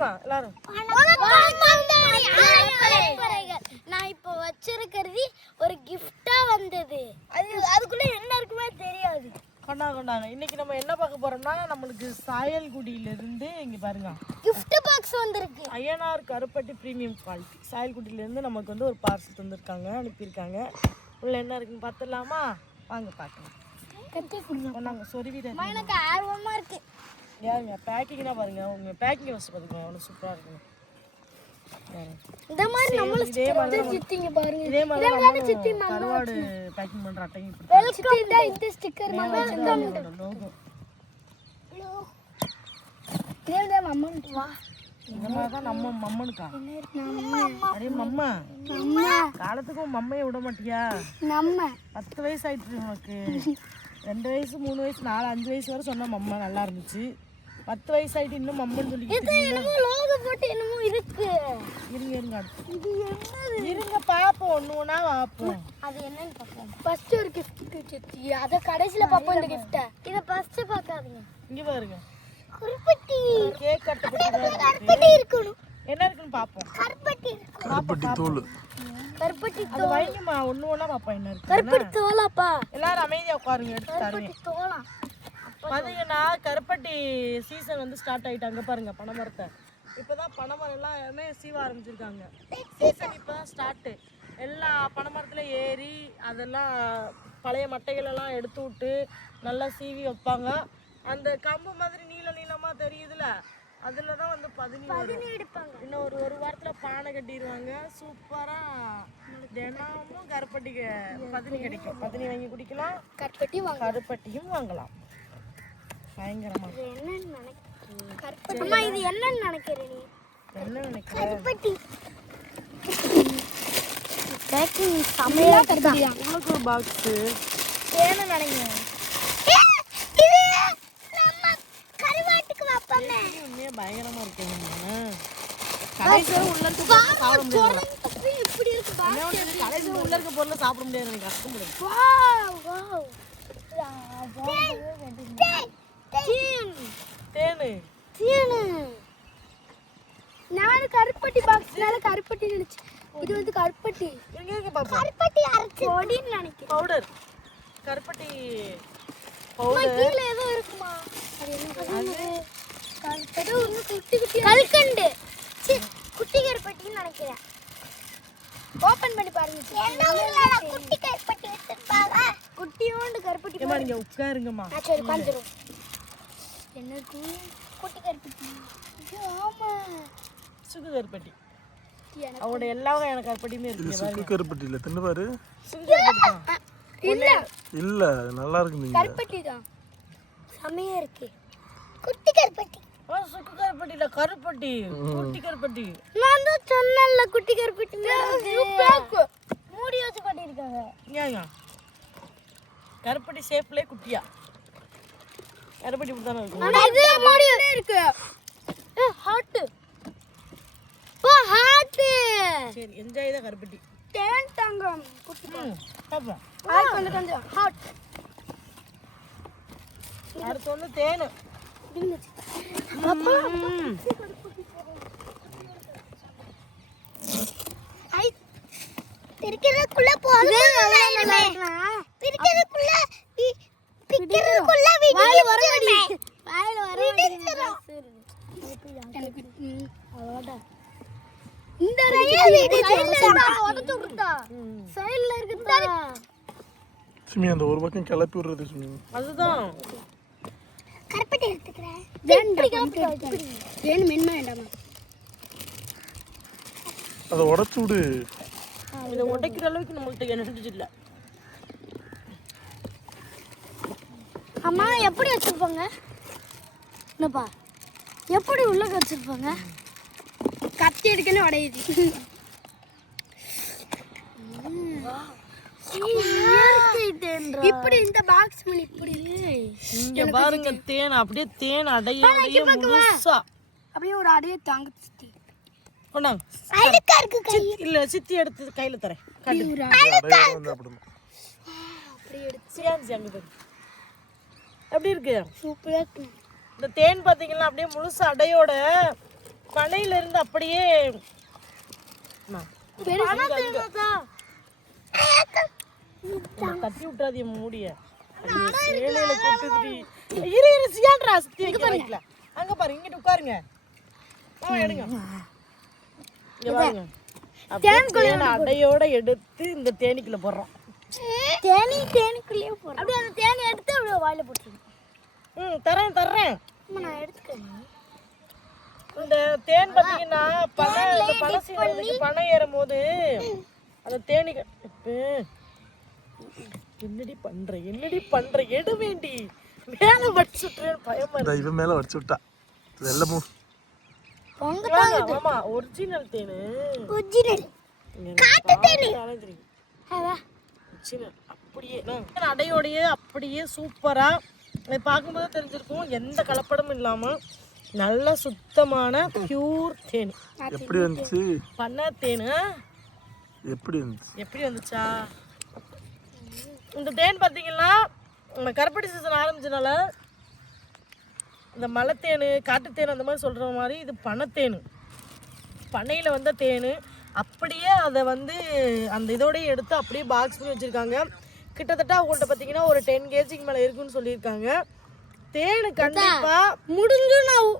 சொல்லுங்கம்மா எல்லாரும். நான் இப்போ வச்சிருக்கிறது ஒரு கிஃப்டா வந்தது. அதுக்குள்ள என்ன இருக்குமே தெரியாது. கொண்டாங்க. இன்னைக்கு நம்ம என்ன பார்க்க போறோம்னா, நம்மளுக்கு சாயல்குடியில இருந்து இங்க பாருங்க gift பாக்ஸ் வந்திருக்கு. ஐயனார் கருப்பட்டி பிரீமியம் குவாலிட்டி சாயல்குடியில இருந்து நமக்கு வந்து ஒரு பார்சல் தந்திருக்காங்க, அனுப்பியிருக்காங்க. உள்ள என்ன இருக்குன்னு பார்த்துடலாமா? வாங்க பார்க்கலாம். கட்டி கொடுங்க. கொண்டாங்க சொருவிட. எனக்கு ஆர்வமா இருக்கு. ஏங்க பேக்கிங்னா பாருங்க, உங்க பேக்கிங் வச்சு பாருங்க, அவ்வளவு சூப்பரா இருக்கும். இந்த மாதிரி நம்மள சித்திங்க பாருங்க. இதே மாதிரி நம்ம சித்தி கருவாடு பேக்கிங் பண்ற அட்டைங்க கொடுத்து. வெல்கம் டு இந்த ஸ்டிக்கர் வெல்கம் லோகோ. இதே மம்மன் வா. இந்த மாதிரி தான் நம்ம மம்மனுக்கா. அடே மம்மா. காலத்துக்கும் மம்மையை விட மாட்டியா? நம்ம 10 வயசு ஆயிட்டு உனக்கு. 2 வயசு 3 வயசு 4 5 வயசு வரை சொன்ன மம்மா நல்லா இருந்துச்சு. 10 வயசு ஆயிட்டு இன்னும் மம்மன்னு சொல்லிக்கிட்டு என்னமோ லோகோ போட்டு என்னமோ இருக்கு. இருங்க இது என்னது? இருங்க பாப்போம், ஒண்ணா பாப்போம். அது என்னன்னு பாப்போம். ஃபர்ஸ்ட் ஒரு gift கிட்டி. அத கடைசில பாப்போம் இந்த gift. இத ஃபர்ஸ்ட் பார்க்காதீங்க. இங்க பாருங்க. கருப்பட்டி. கேக் கட்டப்பட்டி. கருப்பட்டி இருக்கணும். என்ன இருக்குன்னு பாப்போம். கருப்பட்டி இருக்கு. கருப்பட்டி தோல். கருப்பட்டி அது வைங்கம்மா, ஒண்ணா பாப்போம் என்ன இருக்கு. கருப்பட்டி தோலாப்பா. எல்லாரும் அமைதியா உட்காருங்க, எடுத்து தரேன். கருப்பட்டி தோலா. பாத்தீங்கன்னா கருப்பட்டி சீசன் வந்து ஸ்டார்ட் ஆயிட்டாங்க பாருங்க. பனைமரத்தை இப்பதான் பனைமரம் எல்லாமே சீவ ஆரம்பிச்சிருக்காங்க. சீசன் இப்பதான் ஸ்டார்ட். எல்லா பனைமரத்துல ஏறி அதெல்லாம் பழைய மட்டைகள் எல்லாம் எடுத்து விட்டு நல்லா சீவி வைப்பாங்க. அந்த கம்பு மாதிரி நீளமா தெரியுதுல, அதுலதான் வந்து பதினி எடுப்பாங்க. இன்னும் ஒரு வாரத்துல பானை கட்டிடுவாங்க. சூப்பரா தினமும் கருப்பட்டி பதினி கிடைக்கும். பதினி வாங்கி குடிக்கலாம், கருப்பட்டியும் வாங்கலாம். பயங்கரமா. அம்மா இது என்னன்னு நினைக்கிறே நீ? என்ன நினைக்கிற? கருப்பட்டி பேக்கிங் சமையா கருப்பட்டி. உங்களுக்கு ஒரு பாக்ஸ் என்ன நினைக்கிறீங்க? இது நம்ம கருவாட்டுக்கு வைப்போமே. உண்மையா பயங்கரமா இருக்குங்க. கடைசியா உள்ள இருக்க பொருளை சாப்பிட முடியாது. இப்படி இருக்கு பாக்ஸ். கடைசியா உள்ள இருக்க பொருளை சாப்பிட முடியாது, எனக்கு கஷ்டம் முடியாது. வாவ் தேனு நான் கருப்பட்டி பாக்ஸ்னால கருப்பட்டி நினைச்சு. இது வந்து கருப்பட்டி. எங்க பாப்பா? கருப்பட்டி அரைச்சு பொடின்னு நினைக்கிறேன். பவுடர். கருப்பட்டி பவுடர். கீழ ஏதோ இருக்குமா? அது என்ன? கருப்பட்டி ஒண்ணு குட்டி கல்கண்டு. குட்டி கருப்பட்டின்னு நினைக்கிறேன். ஓபன் பண்ணி பாருங்க. என்ன ஊர்ல குட்டி கருப்பட்டி எடுத்துப்பாங்க. குட்டியோண்டு கருப்பட்டி. ஏமா நீங்க உட்காருங்கம்மா. சரி உட்கார்ந்துரும். என்னது? குட்டி கருப்பட்டி. ஆமா, சுக்கு கருப்பட்டி. அவட எல்லா வகையான கருப்பட்டியுமே இருக்கு. சுக்கு கருப்பட்டி இல்ல, தின்னு பாரு. சுக்கு கருப்பட்டி இல்ல நல்லா இருக்கு. நீங்க கருப்பட்டி தான் சமையா இருக்கு. குட்டி கருப்பட்டி. சுக்கு கருப்பட்டி இல்ல, கருப்பட்டி. குட்டி கருப்பட்டி. நான் தான் சொன்னேன்ல குட்டி கருப்பட்டி. மூடி வச்சு கட்டிருக்காங்க. ஏங்க கருப்பட்டி ஷேப்ல குட்டியா கருப்பட்டி இப்படி தானே இருக்கும். ஆனா இது மூடியே இருக்கு. ஹாட். ஹாட். சரி என்ஜாய் தான் கருப்பட்டி. தேன் தங்கம் குட்டி பாப்பா. கொஞ்சம் ஹாட். அடுத்து வந்து தேனு. அப்பா ஐ பிரிக்கிறதுக்குள்ள போகுது. பிரிக்கிறதுக்குள்ள வீடியோ வரமாடி. வாயில வரமாடி. அவ்வளவுடா. இந்த ரயில் சைடுல உடைச்சு விட்டா. சைடுல இருக்குதா? சுமி அந்த ஒரு பக்கம் கிளப்பி விடுறது சுமி. அதுதான் கருப்பட்டி எடுத்துக்கிறேன். வேணும் மென்மா வேண்டாமா? அதை உடைச்சு விடு. இதை உடைக்கிற அளவுக்கு நம்மள்ட்ட எனர்ஜி இல்லை. அம்மா எப்படி வச்சிருப்பாங்க? என்னப்பா எப்படி உள்ள வச்சிருப்பாங்க? கத்தி எடுக்கணும் உடையுது. இப்படி இந்த பாக்ஸ் மணி இப்படி இங்க பாருங்க. தேன் அப்படியே தேன் அடைய முழுசா அப்படியே ஒரு அடைய தாங்க சித்தி. கொண்டாங்க. அழுக்கா இருக்கு கை. இல்ல சித்தி எடுத்து கையில தரேன். காட்டு. அழுக்கா வந்து அப்படி அப்படி எடுத்து சியான்சி அங்க பாரு. எப்படி இருக்கு? சூப்பரா இருக்கு. இந்த தேன் பாத்தீங்கன்னா அப்படியே முழுசா அடையோட பனையில இருந்து அப்படியே தட்டி விட்டாது மூடிய சேலையில கொட்டுதுடி. இரு சியான்றா சுத்தி வைக்கல. அங்க பாருங்க, இங்கிட்டு உட்காருங்க. எடுங்க இங்க பாருங்க. தேன் அடையோட எடுத்து இந்த தேனிக்குள்ள போடுறோம். தேனிக்குள்ளேயே போடுறோம். அப்படியே அந்த தேனை எடுத்து அப்படியே வாயில போட்டுருங்க. தர்றேன். நான் எடுத்துக்கிறேன். இந்த தேன் பார்த்தீங்கன்னா பனை செய்யறதுக்கு பனை ஏறும் போது அந்த தேனி என்னடி பண்ற எடு வேண்டி மேல வச்சுட்டுறேன்னு பயமா இருக்கு. இவன் மேல வச்சு விட்டா வெள்ளமும் ஆமா ஒரிஜினல் தேனு. அப்படியே அடையோடையே அப்படியே சூப்பரா பார்க்கும்போது தெரிஞ்சிருக்கும். எந்த கலப்படமும் இல்லாம நல்ல சுத்தமான பியூர் தேன். எப்படி வந்துச்சு? பண்ண தேனு எப்படி வந்துச்சா? இந்த தேன் பார்த்தீங்கன்னா கருப்பட்டி சீசன் ஆரம்பிச்சனால இந்த மலைத்தேன், காட்டுத்தேன் அந்த மாதிரி சொல்கிற மாதிரி இது பனைத்தேன். பனையில் வந்த தேன் அப்படியே அதை வந்து அந்த இதோடய எடுத்து அப்படியே பாக்ஸ் பண்ணி வச்சுருக்காங்க. கிட்டத்தட்ட அவங்கள்ட்ட பார்த்தீங்கன்னா ஒரு 10 kg மேலே இருக்குன்னு சொல்லியிருக்காங்க. தேன் கண்டிப்பாக முடிஞ்சு நான்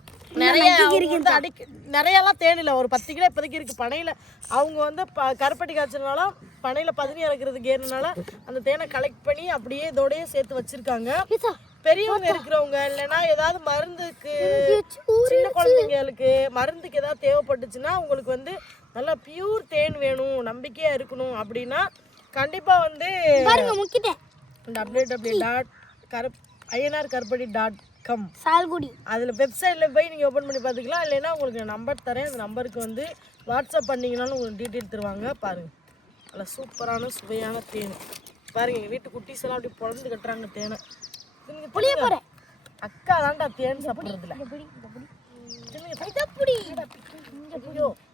நிறையலாம் தேன் இல்லை, ஒரு 10 கிலோ இப்போதைக்கு இருக்குது பனையில். அவங்க வந்து கருப்பட்டி காய்ச்சனால பனையில் 15 இறக்குறதுக்கு ஏறினால அந்த தேனை கலெக்ட் பண்ணி அப்படியே இதோடய சேர்த்து வச்சுருக்காங்க. பெரியவங்க இருக்கிறவங்க இல்லைன்னா ஏதாவது மருந்துக்கு, சின்ன குழந்தைங்களுக்கு மருந்துக்கு ஏதாவது தேவைப்பட்டுச்சுன்னா உங்களுக்கு வந்து நல்லா பியூர் தேன் வேணும், நம்பிக்கையாக இருக்கணும் அப்படின்னா கண்டிப்பாக வந்து www.INRkarpati.com அதில் வெப்சைட்டில் போய் நீங்கள் ஓப்பன் பண்ணி பார்த்துக்கலாம். இல்லைன்னா உங்களுக்கு நம்பர் தரேன், அந்த நம்பருக்கு வந்து வாட்ஸ்அப் பண்ணிங்கனாலும் உங்களுக்கு டீட்டெயில் தருவாங்க. பாருங்கள், நல்லா சூப்பரான சுவையான தேன். பாருங்கள், எங்கள் வீட்டு குட்டீஸ் எல்லாம் அப்படி பொழந்து கட்டுறாங்க தேனை. புளிய போகிறேன் அக்கா தான்டா தேன் சாப்பிட்றதுல.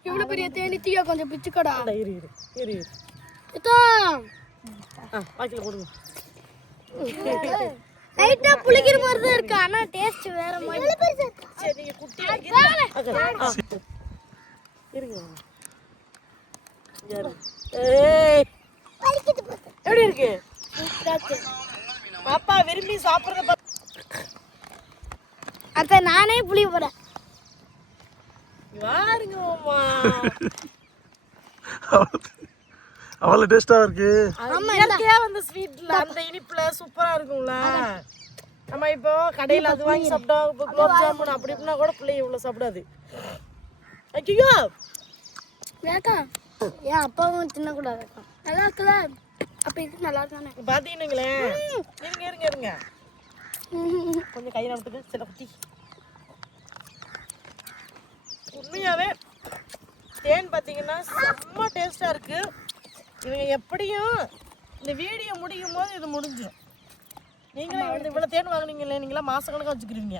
இவ்வளோ பெரிய தேனி தீயா கொஞ்சம் பிச்சுக்கடா. இரு வாக்கில் போடுங்க. லைட்டா புளிக்கிற மாதிரி தான் இருக்கு, ஆனா டேஸ்ட் வேற மாதிரி. சரி, நீங்க குட்டி இருங்க. எப்படி இருக்கு பாப்பா? விரும்பி சாப்பிட்றத அத்த நானே புளிய போறேன். பாருங்க மாமா, அவ்வளோ டேஸ்டா இருக்கு. இயற்கையா வந்து ஸ்வீட்ல அந்த இனிப்புல சூப்பரா இருக்கும்ல. நம்ம இப்போ கடையில் அது வாங்கி சாப்பிட்டோம், இப்போ குலோப் ஜாமுன் அப்படி இப்படின்னா கூட பிள்ளைங்க இவ்வளோ சாப்பிடாது. ஐயோ ஏன் அப்பாவும் தின்னக்கூடாது? நல்லா இருக்குல்ல? அப்போ இது நல்லா இருக்கானே பார்த்தீங்கன்னீங்களேன். இருங்க கொஞ்சம் கை நடத்துக்கு சில குட்டி. உண்மையாகவே தேன் பார்த்தீங்கன்னா செம்ம டேஸ்ட்டாக இருக்குது. இவங்க எப்படியும் இந்த வீடியோ முடியும் போது இது முடிஞ்சிடும். நீங்களும் வந்து இவ்வளோ தேன் வாங்கினீங்களே, நீங்களாம் மாதக்கணக்காக வச்சுக்கிருவீங்க.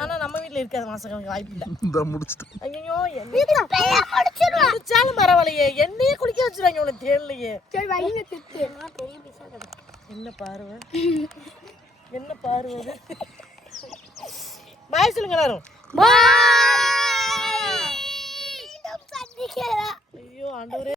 ஆனால் நம்ம வீட்டில் இருக்காது மாதக்கணக்கு, வாய்ப்பு இல்லை. முடிச்சுட்டு ஐயோ முடிச்சாலும் பரவாயில்லையே, என்னையே குளிக்க வச்சுருவாங்க உனக்கு தேன்லையே. என்ன பார்வை பாய் சொல்லுங்க எல்லாரும். ஐயோ ஆண்டவரே.